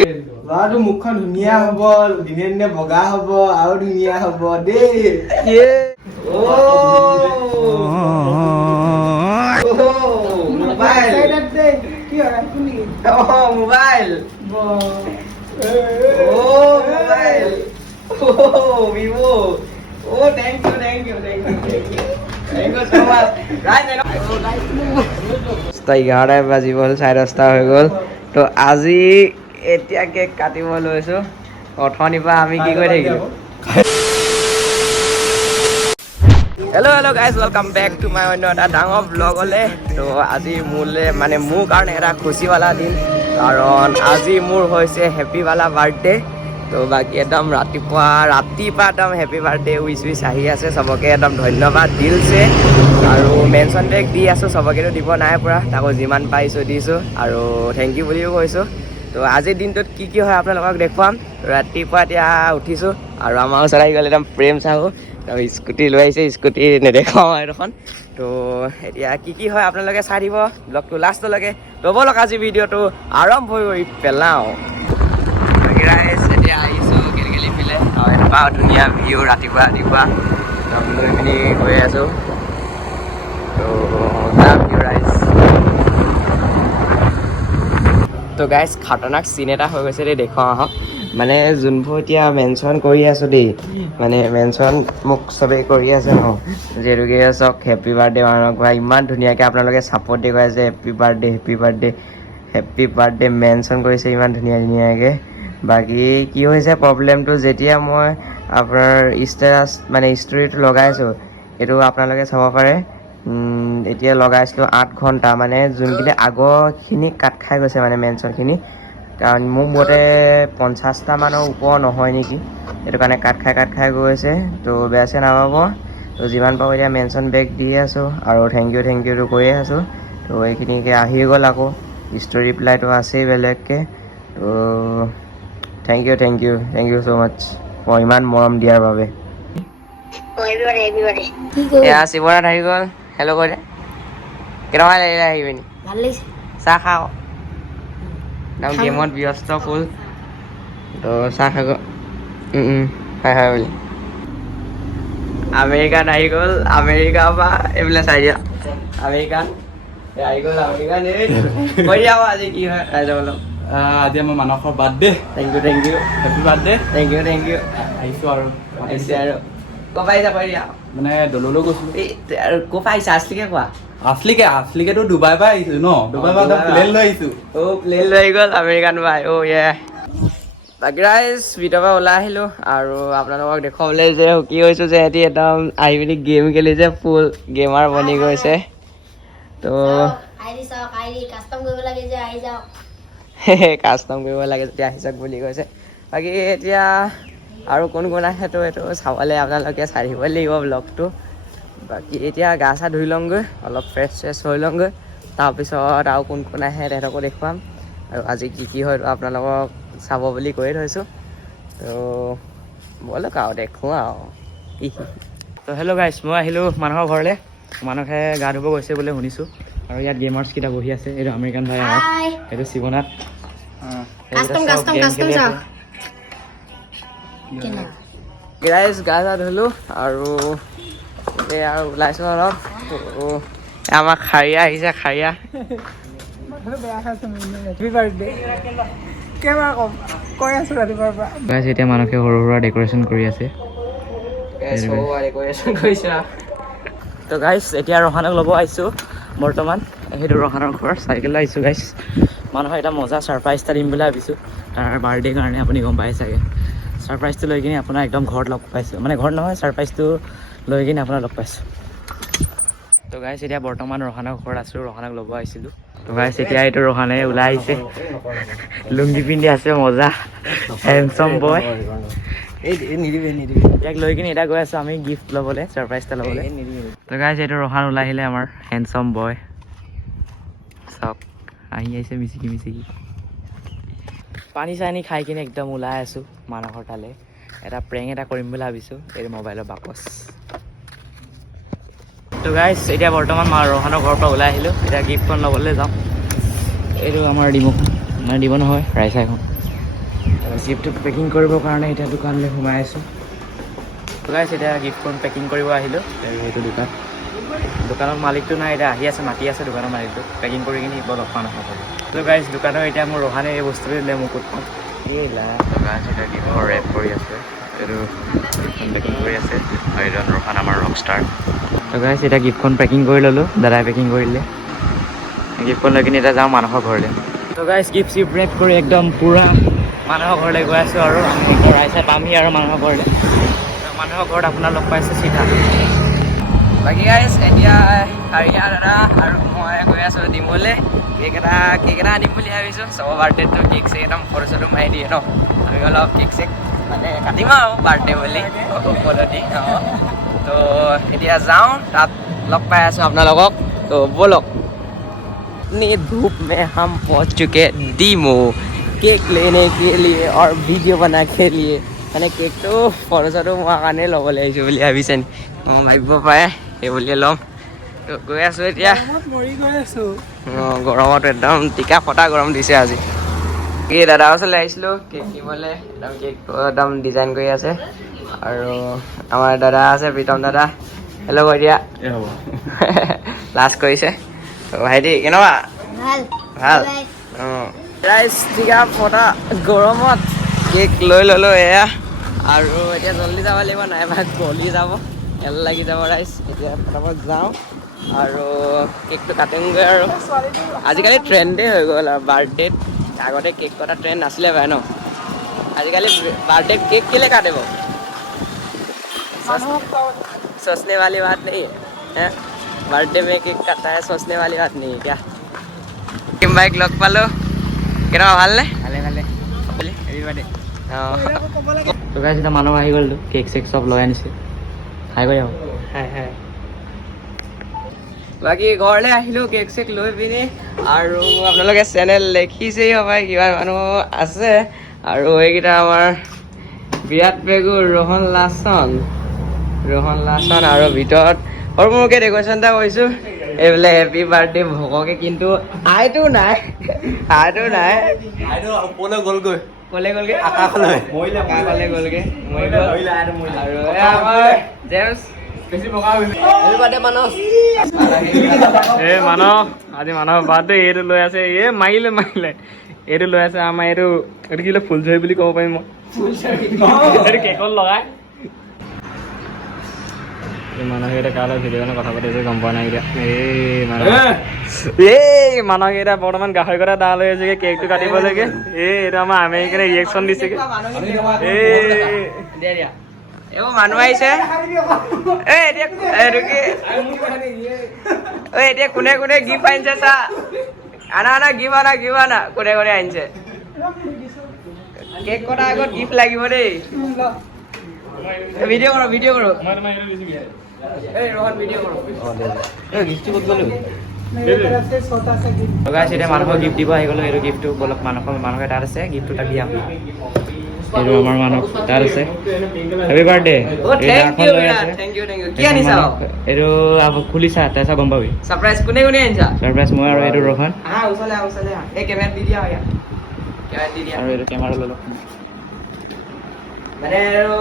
ল'ৰাটো মুখখন ধুনীয়া হ'ব, দিনে দিনে বগা হ'ব আৰু ধুনীয়া হ'ব দেই। Mobile mobile Vivo. Thank you so much. তো 11 বাজিব হ'ল, 10:30 হৈ গ'ল। তো আজি এতিয়া কেক কাটিব লৈছোঁ। অথনিৰ পৰা আমি কি কৰি থাকিলোঁ। Hello' guys, welcome back to my অন্য এটা ডাঙৰ ব্লগলৈ। তো আজি মোৰ কাৰণে এটা খুচিৱালা দিন, কাৰণ আজি মোৰ হৈছে হেপ্পীৱালা বাৰ্থডে। তো বাকী একদম ৰাতিপুৱা একদম হেপ্পী বাৰ্থডে উইচ আহি আছে। চবকে একদম ধন্যবাদ দিলছে, আৰু মেনশ্যন বেগ দি আছোঁ। চবকেতো দিব নাই পৰা, তাকো যিমান পাৰিছোঁ দিছোঁ, আৰু থেংক ইউ বুলিও কৈছোঁ। তো আজিৰ দিনটোত কি হয় আপোনালোকক দেখুৱাম। ৰাতিপুৱা এতিয়া উঠিছোঁ, আৰু আমাৰ ওচৰত আহি গ'ল একদম প্ৰেম চাহু। স্কুটি লৈ আহিছে, স্কুটি নেদেখাওঁ আৰু এখন। তো এতিয়া কি হয় আপোনালোকে চাই দিব ব্লগটো লাষ্টলৈকে। ব'লক আজি ভিডিঅ'টো আৰম্ভ কৰি পেলাওঁ। এতিয়া আহিছোঁ গেলগেলি ফালে, এনেকুৱা ধুনীয়া ভিউ ৰাতিপুৱা লৈ পিনি গৈ আছোঁ। তো গাইজ খাতৰনাক চিন এটা হৈ গৈছে দেই, দেখুৱাওঁ আহক। মানে যোনবোৰ এতিয়া মেনশ্যন কৰি আছোঁ দেই, মানে মেনশ্যন মোক চবেই কৰি আছে ন, যিহেতুকে চাওক হেপ্পী বাৰ্থডে মানুহক বা ইমান ধুনীয়াকৈ আপোনালোকে ছাপৰ্ট দেখুৱাই আছে। হেপ্পী বাৰ্থডে মেনশ্যন কৰিছে ইমান ধুনীয়াকৈ। বাকী কি হৈছে প্ৰব্লেমটো, যেতিয়া মই আপোনাৰ ষ্টৰিটো লগাইছোঁ, এইটো আপোনালোকে চাব পাৰে। এতিয়া লগাইছিলোঁ 8 ঘণ্টা, মানে যোনখিনি আগৰখিনি কাট খাই গৈছে, মানে মেনশ্যনখিনি। কাৰণ মোৰ মতে 50টা মানৰ ওপৰ নহয় নেকি, সেইটো কাৰণে কাট খাই গৈছে। তো বেয়া চেয়া নাপাব। তো যিমান পাৰোঁ এতিয়া মেনশ্যন বেক দি আছোঁ, আৰু থেংক ইউটো কৈয়ে আছোঁ। তো এইখিনিকে আহি গ'ল, আকৌ ষ্টৰি ৰিপ্লাইটো আছেই বেলেগকৈ। তো থেংক ইউ ছ' মাছ মই ইমান মৰম দিয়াৰ বাবে। এয়া শিৱৰাত আহি গ'ল, হেল্ল' কৈ দে। কেনেকুৱা লাগিলে আহি পিনি? ভাল লাগিছে। চাহ খাওঁ, একদম গেমত ব্যস্ত ফুল। তো চাহ খাব হয় বুলি আমেৰিকান আহি গ'ল। আমেৰিকাৰ পৰা এইবিলাক চাই দিয়া, আমেৰিকান আহি গ'ল। আমেৰিকান কৈ দিয়া আজি কি হয় ৰাইজৰ অলপ। আজি আমাৰ মানসৰ birthday. Thank you happy birthday. Thank you আহিছোঁ আৰু ক'ৰ পৰা আহিছা কৈ দিয়া। মানে দললৈ গৈছিলোঁ। এই আৰু ক'ৰ পৰা আহিছা আছলিকে কোৱা। আছলিকেতো ডুবাইৰ পৰা আহিছোঁ ন, ডুবাইৰ পৰা প্লেন লৈ আহিছোঁ। প্লেন লৈ আহি গ'ল আমেৰিকান বাই। বাকী ৰাইজ ভিতৰৰ পৰা ওলাই আহিলোঁ, আৰু আপোনালোকক দেখুৱাবলৈ যে সুখী হৈছোঁ যে সিহঁতি একদম আহি পিনি গেম খেলিছে, ফুল গেমাৰ বনি গৈছে। তো কাষ্টম কৰিব লাগে যেতিয়া আহি যাওক বুলি কৈছে। বাকী এতিয়া আৰু কোন আহে তো এইটো চাবলৈ আপোনালোকে চাই থাকিব লাগিব ব্লগটো। বাকী এতিয়া গা চা ধুই লওঁগৈ, অলপ ফ্ৰেছ হৈ লওঁগৈ। তাৰপিছত আৰু কোন আহে তেহেঁতকো দেখুৱাম, আৰু আজি কি হয় আপোনালোকক চাব বুলি কৈয়ে থৈছোঁ। তো ব'লক আৰু দেখোঁ আৰু। তো হেল্ল' গাইছ, মই আহিলোঁ মানুহৰ ঘৰলৈ। মানুহে গা ধুব গৈছে বুলি শুনিছোঁ, আৰু ইয়াত গেমাৰ্ছকেইটা বহি আছে। এইটো আমেৰিকান ভাই, এইটো শিৱনাথ। গাইজ গা চা ধুলোঁ, আৰু এতিয়া আৰু ওলাইছোঁ অলপ। আমাৰ খাৰিয়া আহিছে, খাৰিয়া। এতিয়া মানুহে সৰু সুৰা ডেক'ৰেশ্যন কৰি আছে। তো গাইজ এতিয়া ৰহানক ল'ব আহিছোঁ বৰ্তমান। সেইটো ৰহানৰ ঘৰ, চাইকেল আহিছোঁ গাইজ। মানুহক এটা মজা ছাৰপ্ৰাইজ এটা দিম বুলি ভাবিছোঁ তাৰ বাৰ্থডে কাৰণে। আপুনি গম পাই চাগে, ছাৰপ্ৰাইজটো লৈ কিনে আপোনাৰ একদম ঘৰত লগ পাইছোঁ, মানে ঘৰত নহয়, ছাৰপ্ৰাইজটো লৈ কিনে আপোনাৰ লগ পাইছোঁ। তো গাইজ এতিয়া বৰ্তমান ৰহানৰ ঘৰত আছোঁ, ৰহানক ল'ব আহিছিলোঁ। তো গাইজ এতিয়া এইটো ৰহানে ওলাই আহিছে, লুংগি পিন্ধি আছে, মজা হেণ্ডচম বয়। ইয়াক লৈ কিনে এতিয়া গৈ আছোঁ আমি গিফ্ট ল'বলৈ, ছাৰপ্ৰাইজ এটা ল'বলৈ। তো গাইজ এইটো ৰহান ওলাই আহিলে, আমাৰ হেণ্ডচম বয়। চাওক আহিছে মিচিকি। পানী চানী খাই কিনে একদম ওলাই আছোঁ মানুহৰ তালৈ। এটা প্ৰেং এটা কৰিম বুলি ভাবিছোঁ, এই মোবাইলৰ বাকচ। তো গাইজ এতিয়া বৰ্তমান ৰহানৰ ঘৰৰ পৰা ওলাই আহিলোঁ, এতিয়া গিফ্টখন ল'বলৈ যাওঁ। এইটো আমাৰ ডিম'খন, মানে ডিম নহয় ৰাইচা এখন। গিফ্টটো পেকিং কৰিবৰ কাৰণে এতিয়া দোকানলৈ সোমাই আছোঁ। গাইছ এতিয়া গিফ্টখন পেকিং কৰিব আহিলোঁ এইটো দোকানৰ মালিকটো নাই, এতিয়া আহি আছে, মাতি আছে দোকানৰ মালিকটো পেকিং কৰি কিনি লগ পাম নহয়। তো গাইছ দোকানৰ এতিয়া মোৰ ৰহানে এই বস্তুটো দিলে মোক ক'ত পাম এই গাইছ এতিয়া গিফ্টৰ ৰেপ কৰি আছে, এইটো গিফ্টখন পেকিং কৰি আছে আৰু এইজন ৰহান আমাৰ ৰক ষ্টাৰ। তো গাইছ এতিয়া গিফ্টখন পেকিং কৰি ল'লোঁ, দাদাই পেকিং কৰি দিলে। গিফ্টখন লৈ কিনি এতিয়া যাওঁ মানুহৰ ঘৰলৈ। তো গাইছ গিফ্ট চিফ্ট ৰেপ কৰি একদম পূৰা মানুহৰ ঘৰলৈ গৈ আছোঁ আৰু আমি একদম ৰাইজে পামহি আৰু মানুহৰ ঘৰলৈ। মানুহৰ ঘৰত আপোনাৰ লগ পাইছোঁ চিধা। বাকী গাইছ এতিয়া হাৰিয়া দাদা আৰু মই গৈ আছোঁ ডিমৌলৈ। কেক এটা আনিম বুলি ভাবিছোঁ, চবৰ বাৰ্থডেটো কেক চেক একদম ফটো চটো মাৰি দিয়ে ন, আমি অলপ কেক চেক মানে কাটিম আৰু বাৰ্থডে বুলি উপলব্ধি। তো এতিয়া যাওঁ, তাত লগ পাই আছোঁ আপোনালোকক। তো ব'লক। इतनी धूप में हम पहुंच चुके डीमो केक लेने के लिए और वीडियो बना के लिए। মানে কেকটো ফটো চটো মই কাৰণে ল'বলৈ আহিছোঁ বুলি ভাবিছে নি, মই ভাবিব পাৰে সেই বুলিয়ে ল'ম। তো গৈ আছোঁ এতিয়া, গৰমত একদম টিকা ফটা গৰম দিছে আজি। এই দাদাৰ ওচৰলৈ আহিছিলোঁ কেক দিবলৈ, একদম কেকটো একদম ডিজাইন কৰি আছে। আৰু আমাৰ দাদা আছে প্ৰীতম দাদা, হেল্ল' কৈ দিয়া। লাষ্ট কৰিছে ভাইটি, কেনেকুৱা? ভাল। অঁ ৰাইজ টিকা ফটা গৰমত কেক লৈ ল'লোঁ এয়া, আৰু এতিয়া জল্দি যাব লাগিব, নাইবা গলি যাব, এল লাগি যাব ৰাইজ। এতিয়া ফটাফট যাওঁ আৰু কেকটো কাটিমগৈ। আৰু আজিকালি ট্ৰেণ্ডেই হৈ গ'ল আৰু বাৰ্থডেত, আগতে কেক কটা ট্ৰেণ্ড নাছিলে পাই ন, আজিকালি বাৰ্থডেত কেক কেলৈ কাটে বাৰু? सोचने वाली बात नहीं है, बर्थडे में केक काटता है, सोचने वाली बात नहीं है क्या? किम बाइक लग पालो, কেনেকুৱা ভালনে? ভালে এভৰিবাডি। অঁ তো গাইছ এতিয়া মানুহ আহি গ'লতো, কেক চেক চব লৈ আনিছে, খাই কৰি আহোঁ। বাকী ঘৰলৈ আহিলোঁ কেক চেক লৈ পিনি, আৰু আপোনালোকে চেনেল দেখিছেই হবাই কিমান মানুহ আছে। আৰু এইকেইটা আমাৰ বিৰাট পেগুৰ ৰোহন লাচন আৰু ভিতৰত সৰু মোৰকৈ ডেক'ৰেশ্যন এটা কৰিছোঁ এইবোলে হেপী বাৰ্থডে ভককে, কিন্তু আইটো নাই ক'লে গ'লগৈ আকাশলৈ গ'লগৈ, মৰি গ'ল। আৰু আমাৰ জেমছ বেছি বগা মানস আজি মানুহৰ বাৰ্থডে, এইটো লৈ আছে, মাৰিলে এইটো লৈ আছে আমাৰ, এইটো কি ফুলঝৰি বুলি ক'ব পাৰিম মই, এইটো কেকত লগাই। মানুহকেইটা কালৈ ভিডিঅ' কথা পাতি আছে গম পোৱা নাই এতিয়া। মানুহকেইটা বৰ্তমান গাহৰি কটা দা লৈ আছেগে, কেকটো কাটিবলৈকে। এইটো আমাৰ আমেৰিকানে ৰিয়েকশ্যন দিছেগে। এইবোৰ মানুহ আহিছে। এতিয়া কোনে গিফ্ট আনিছে চা, আনা গিফ্ট আনা কোনে আনিছে। কেক কটাৰ আগত গিফ্ট লাগিব দেই। ভিডিঅ' কৰক এতিয়া মানুহক গিফ্ট দিব আহি গ'লো। এইটো গিফ্টটো বলক মানুহৰ তাত আছে, গিফ্টটো তাক দিয়া। এইটো আমাৰ মানুহ তাত আছে, হেপী বাৰ্থডে। এইটো খুলিছা তাৰপিছত গম পাবি। ছাৰপ্ৰাইজ কোনে আনিছা? ছাৰপ্ৰাইজ মই আৰু এইটো ৰোহন। এই কেমেৰাত দি দিয়া, আৰু এইটো কেমেৰা লৈ লওক। মানে আৰু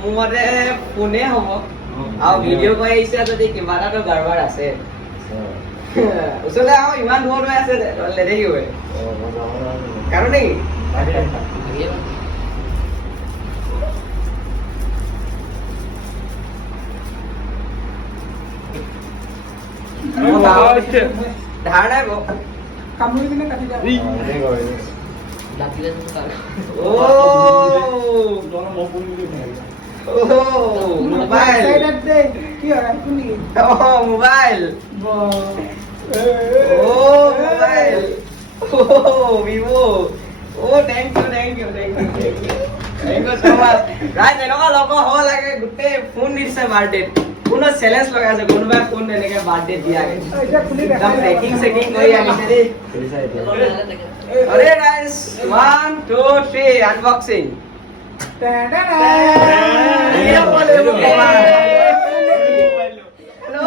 মোৰ মতে ফোনে হ'ব, আৰু ভিডিঅ' কৰি আহিছে যদি কিবা এটাতো গাৰবাৰ আছে। ওচৰতে আহো, ইমান দূৰত হৈ আছে নেদেখি হৈ কাৰো নেকি? ধাৰ নাই বাৰু, কামুৰি কিনে কাটি দিয়া। Mobile Vivo. Thank you so much। ৰাইজ এনেকুৱা লগ হ'ব লাগে, গোটেই ফোন দিছে বাৰ্থডেত, ফোনত চেলেঞ্জ লগাইছে, কোনোবাই ফোন তেনেকে বাৰ্থডে দিয়াকে, একদম পেকিং চেকিং কৰি আনিছে দেই। अरे गाइस 1 2 3 अनबॉक्सिंग। हेलो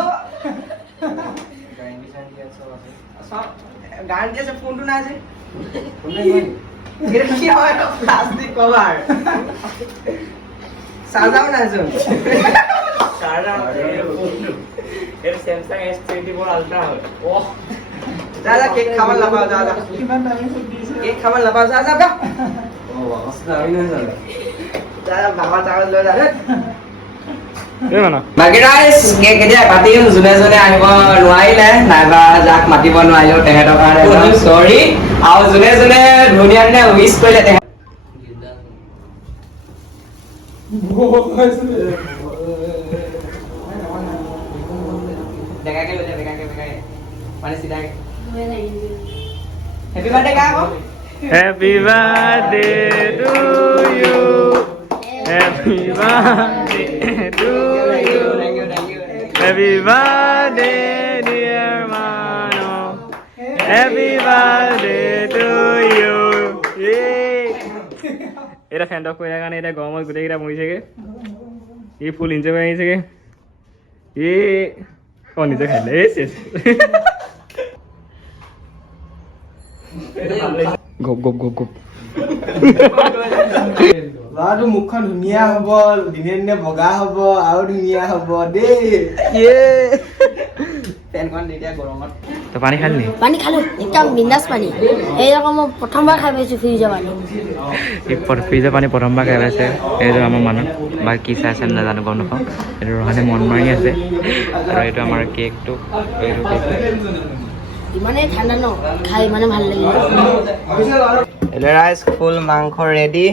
गाड़ी से फोन तो ना से কি হয় প্লাষ্টিক কভার সাজাও না শুন এর স্যামসাং S24 আলট্রা হয় ও দাদা কেক খাবার লাগাও দাদা কেক খাবার লাগাও দাদা ও অবস্থা আমি না দাদা বাবা চাউল লৈ দাদা বাকী ৰাইজ কেক এতিয়া কাটিম যোনে যোনে আহিব নোৱাৰিলে নাইবা যাক মাতিব নোৱাৰিলেও তেহেঁতৰ কাৰণে চৰি আৰু যোনে যোনে ধুনীয়া ধুনীয়া উইচ কৰিলে দেখাকে লৈ যায় দেখাকে মানে চিধাকে হেপী বাৰ্থডে কা আকৌ Happy birthday to you. Happy birthday to you. Happy birthday, dear Mano. Happy birthday to you. এটা ফেন অফ কৰি কাৰণে এতিয়া গৰমত গোটেইকেইটা মৰিছেগে এই ফুল ইনজয় কৰি আহিছেগে নিজে খাইলে গপ গপ গপ গপ ল'ৰাটো মুখখন ধুনীয়া হ'ব দিনে দিনে বগা হ'ব আৰু ধুনীয়া হ'ব দেই ফেনখন এতিয়া গৰমত তই পানী খালি নি পানী খালো একদম বিন্দাছ পানী এইৰকম মই প্ৰথমবাৰ খাই পাইছো ফ্ৰিজৰ পানী এই ফ্ৰিজৰ পানী প্ৰথমবাৰ খাই পাইছে এইটো আমাৰ মানুহ বা কি চাই আছে নাজানো গম নাপাওঁ এইটো ৰহানে মন মাৰি আছে আৰু এইটো আমাৰ কেকটো এইটো কেক ইমানে ঠাণ্ডা ন খাই মানে ভাল লাগিল এলে ৰাইজ ফুল মাংস ৰেডি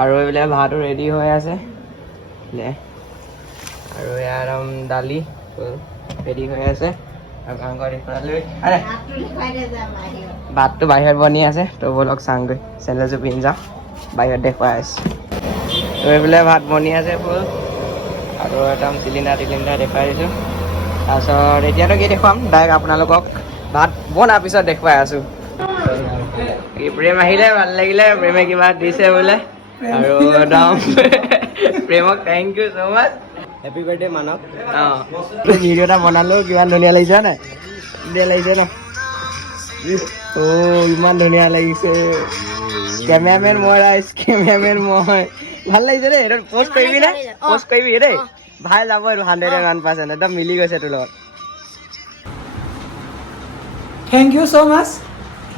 আৰু এইফালে ভাতো ৰেডি হৈ আছে আৰু একদম দালি ৰেডি হৈ আছে আৰু মাংস ভাতটো বাহিৰত বনি আছে তো বলক চাংগৈ চেণ্ডেলযোৰ পিন্ধি যাওঁ বাহিৰত দেখুৱাই আছে তো এইফালে ভাত বনি আছে ফুল আৰু একদম চিলিণ্ডাৰ দেখুৱাই দিছোঁ তাৰপিছত এতিয়াতো কি দেখুৱাম ডাইৰেক্ট আপোনালোকক ভাত বনাৰ পিছত দেখুৱাই আছোঁ প্ৰেম আহিলে ভাল লাগিলে প্ৰেমে কিবা দিছে বোলে আৰু একদম প্ৰেমক thank you so' much happy birthday মানক অঁ ভিডিঅ' এটা বনালোঁ কিমান ধুনীয়া লাগিছে নাই ধুনীয়া লাগিছে ন ইমান ধুনীয়া লাগিছে কেমেৰামেন মই ৰাইজ কেমেৰামেন মই ভাল লাগিছে দেই এইটো পষ্ট কৰিবি নে পষ্ট কৰিবি দেই ভাল যাব এইটো 101% একদম মিলি গৈছে তোৰ লগত থেংক ইউ ছ' মাছ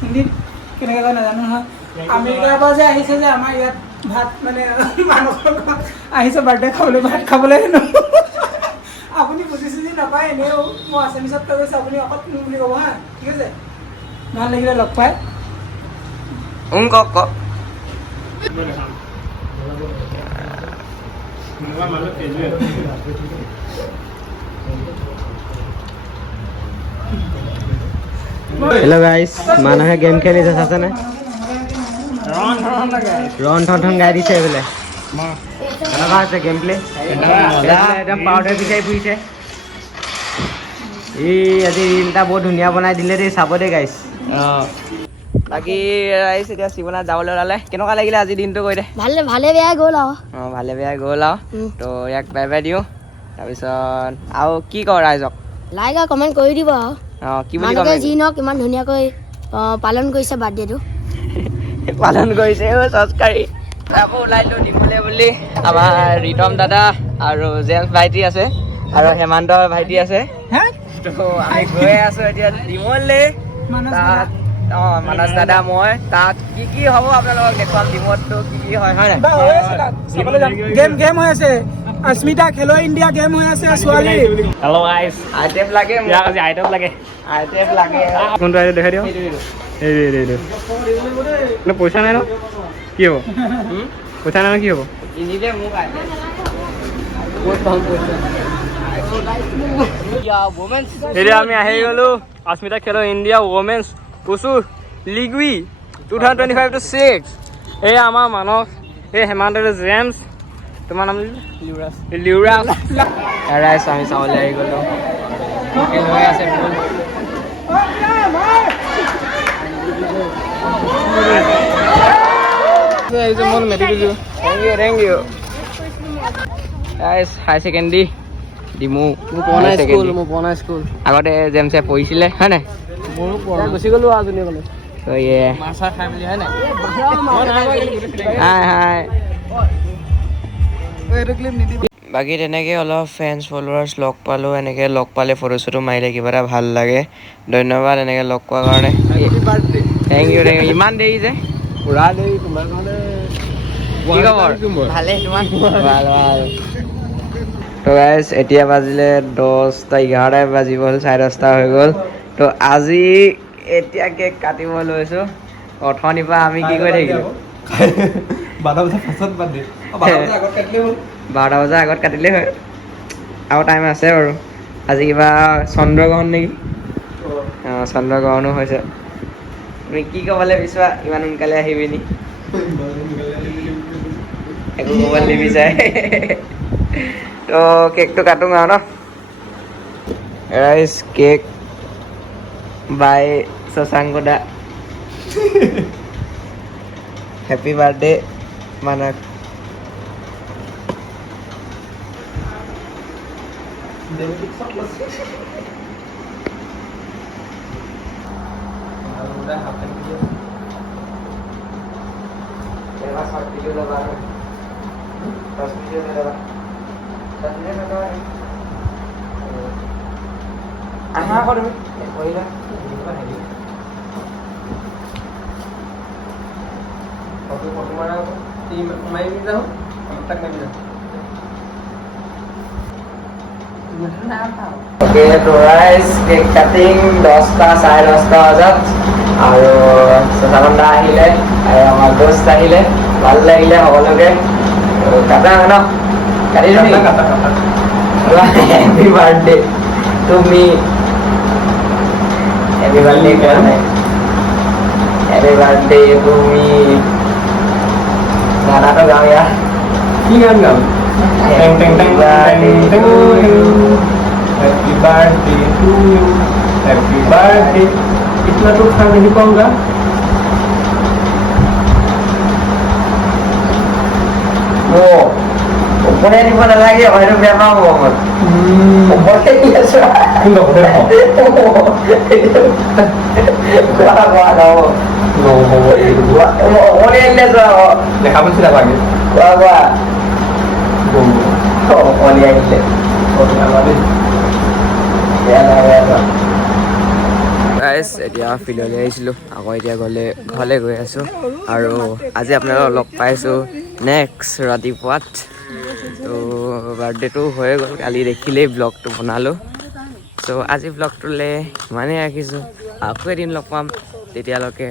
হিন্দীত কেনেকৈ কয় নাজানো নহয় আমেৰিকাৰ পৰা যে আহিছে যে আমাৰ ইয়াত ভাত মানে মানুহৰ ঘৰত আহিছে বাৰ্থডে খাবলৈ ভাত খাবলৈ হেনো আপুনি বুজি চুজি নাপায় এনেও মই আছামিছত কৈ গৈছোঁ আপুনি অকল তুমি বুলি ক'ব হা ঠিক আছে ভাল লাগিলে লগ পাই কওক কওক হেল্ল' গাইজ মানুহে গেম খেলিছে চাইছেনে ৰন ঠন গাই দিছে বোলে কেনেকুৱা হৈছে গেম প্লে একদম পাউডাৰ বিচাৰি ফুৰিছে আজি ৰীল এটা বহুত ধুনীয়া বনাই দিলে দেই চাব দেই গাইজ বাকী ৰাইজ এতিয়া শিৱনাথ যাবলৈ ওলালে কেনেকুৱা লাগিলে আজি দিনটো কৈ দে ভালে বেয়া গ'ল আৰু অঁ ভালে বেয়া গ'ল আৰু তো ইয়াক বাই বাই দিওঁ তাৰপিছত আৰু কি কওঁ ৰাইজক লাইক আৰু কমেণ্ট কৰি দিব আৰু অঁ কি বুলি মানুহে যি নহওক ইমান ধুনীয়াকৈ পালন কৰিছে বাৰ্থডেটো পালন কৰিছে সংস্কাৰী আকৌ ওলাই দিলোঁ দিবলৈ বুলি আমাৰ ৰিতম দাদা আৰু জেমছ ভাইটি আছে আৰু হেমান্ত ভাইটি আছে তো আমি গৈ আছোঁ এতিয়া ডিমলৈ তাত অঁ মানস দাদা মই তাত কি হ'ব আপোনালোকক দেখুৱাম ডিমতটো কি হয় হয় নাই গেম হৈ আছে अस्मिता खेलो इंडिया गेम হৈ আছে ছোৱালী হেল্ল' গাইজ আইটেম লাগে ইয়াক আজি আইটেম লাগে আইটেম লাগে কোনটো আইটেম দেখাই দিওঁ এই পইচা নাই ন কি হ'ব পইচা নাই ন কি হ'ব কিনিলে মোক আইটেম বহুত কম পইচা এতিয়া আমি আহি গ'লোঁ अस्मिता খেলো ইণ্ডিয়া ৱমেন্স কুচু লিগুই 2025-6 এই আমাৰ মানস এই হেমান্ত জেমছ তোমাৰ নাম লিউৰাছ ৰাইজ আমি চাবলৈ আহি গ'লোঁ হৈ আছে ফুল থেংক ইউ ৰাইজ হাই ছেকেণ্ডেৰী ডিমু আগতে জেমছে পঢ়িছিলে হয় নাই গুচি গ'লো আৰু তো ইয়ে মাছা খাই মেলি হয় নাই হাই হাই বাকী তেনেকৈ অলপ ফ্ৰেণ্ডছ ফলোৱাৰ্ছ লগ পালোঁ এনেকৈ লগ পালে ফটো চটো মাৰিলে কিবা এটা ভাল লাগে ধন্যবাদ এনেকৈ লগ পোৱাৰ কাৰণে থেংক ইউ ইমান দেৰি যে পুৰা দেৰি তোমাৰ কাৰণে কি খবৰ ভালে তোমাৰ ভাল ভাল তো গাইজ এতিয়া বাজিলে 11:10 বাজিব হ'ল 10:30 হৈ গ'ল তো আজি এতিয়া কেক কাটিব লৈছোঁ অথনিৰ পৰা আমি কি কৰি থাকিলোঁ 12 বজাৰ পাছত বাদ দে 12 বজাৰ আগত কাটিলে হ'ল 12 বজাৰ আগত কাটিলেই হয় আৰু টাইম আছে বাৰু আজি কিবা চন্দ্ৰগ্ৰহণ নেকি অঁ চন্দ্ৰগ্ৰহণো হৈছে তুমি কি ক'বলৈ বিচৰা ইমান সোনকালে আহিবি নি একো ক'বলৈ নিবিচাৰে তো কেকটো কাটোঁ আৰু ন ৰাইচ কেক বাই শশাংক দা হেপী বাৰ্থডে মানক আহা আকৌ তুমি কৰিলা Okay, to rice cake cutting 10টা 10:30 বজাত আৰু শশাংক আহিলে আৰু আমাৰ দোস্ত আহিলে ভাল লাগিলে সকলোকে কাটা ন কাটি দিবি হেপী বাৰ্থডে তুমি হেপী বাৰ্থডে কোৱা নাই হেপী বাৰ্থডে তুমি গানাটো গাওঁ ইয়াৰ কি গান গাম টেং টেং টেং টেং to you happy birthday to you happy birthday इतना तो खा नहीं पाऊंगा वो ওপৰে দিব নালাগে হয়তো বেয়া পাওঁ মই ওপৰতে দি আছো কিন্তু ওপৰে কোৱা ওপৰে আনিলে যোৱা দেখা পাইছিল আগে কোৱা ওপৰে আনিলে গাইজ এতিয়া ফিল্ডলৈ আহিছিলোঁ আকৌ এতিয়া ঘৰলৈ গৈ আছোঁ আৰু আজি আপোনালোকক লগ পাইছোঁ নেক্সট ৰাতিপুৱাত তো বাৰ্থডেটো হৈ গ'ল কালি দেখিলেই ব্লগটো বনালোঁ চ' আজি ব্লগটোলৈ ইমানেই ৰাখিছোঁ আকৌ এদিন লগ পাম তেতিয়ালৈকে